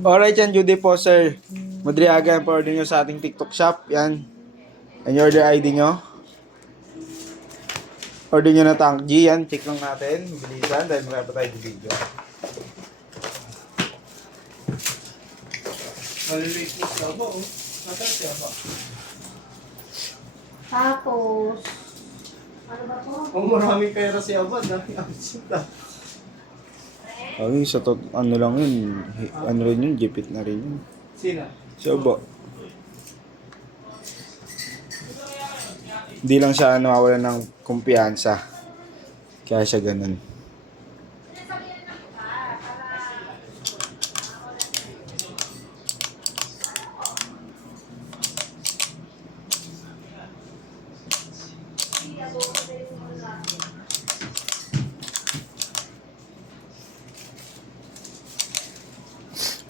Alright yan, Judy po, sir. Madriaga, yung pa-order nyo sa ating TikTok shop. Yan. And yung order ID nyo. Order nyo na Tank G. Yan, check lang natin. Bilisan dahil marami pa tayo di video. Maliliit mo siya ba, oh? Nasaan siya ba? Tapos, ano ba po? Oh, maraming pera si Abad. Dami outfit ah. Ay, sa to, ano lang yun. Ano rin yun, gipit na rin yun. Sino? So, ba? Hindi lang siya nawawalan ng kumpiyansa. Kaya siya ganun.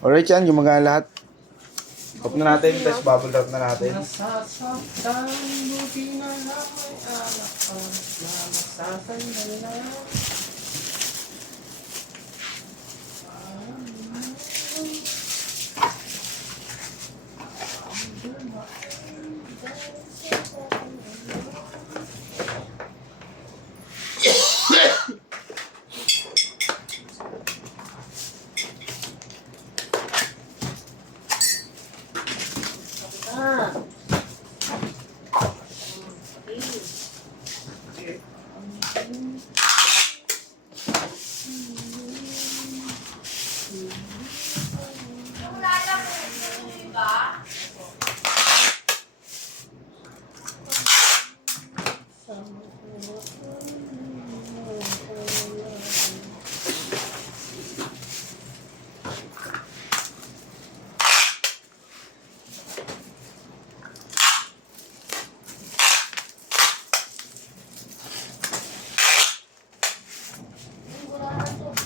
Alright yan, gumagana lahat. Off na natin, tapos bubble wrap na natin. Nasasaktan, buti na lang may anak ka na nasasandal na. Ah.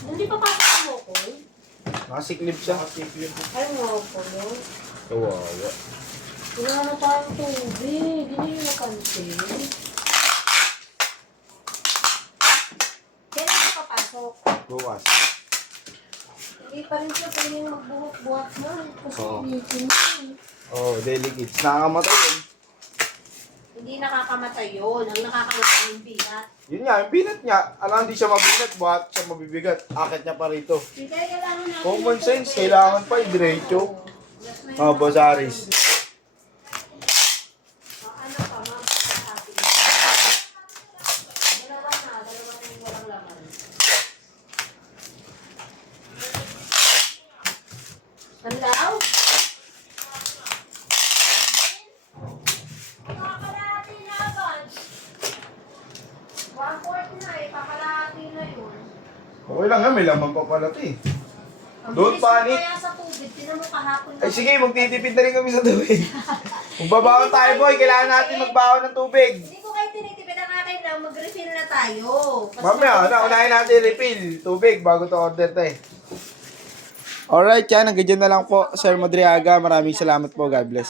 Hindi pa pasok mo ko? Nakasiklip siya. Ay, mo ko yun. Kawawa. Wala na tayong tubig. Hindi nyo napansin. Kailan ka papasok? Bukas. Hindi pa rin siya pwedeng magbuhat-buhat na. Kasi Oo. ulitin mo. Oh, delicates. Nakakamatay yun. Hindi nakakamatay yun. Ang nakakamatay yung binat. Yun nga, yung peanut niya. Alam, hindi siya mabigat. Buhat siya mabibigat. Akit niya pa rito. Kaya kailangan natin Common ng sense. tubig. Kailangan pa yung diretso. Yes, may Oh, Bosaris. Ano pa, ma'am? Dalawa na yung walang laman. Handaw? Pakalahati na agad. 1/4 na eh, pakalahati na yun. Okay lang nga, may laman pa pala ito eh. Ang Don't bilis mo panic. kaya sa tubig, tinan mo kahapon Ay sige, magtitipid na rin kami sa tubig. Magbabaon tayo boy, kailangan natin magbaon ng tubig. Hindi ko kayo tinitipid ang akin lang, mag-refill na tayo. Kasi Mamaya, unahin natin refill. Tubig bago to order tayo. Alright yan, hanggang dyan na lang po, Sir Madriaga. Maraming salamat po, God bless.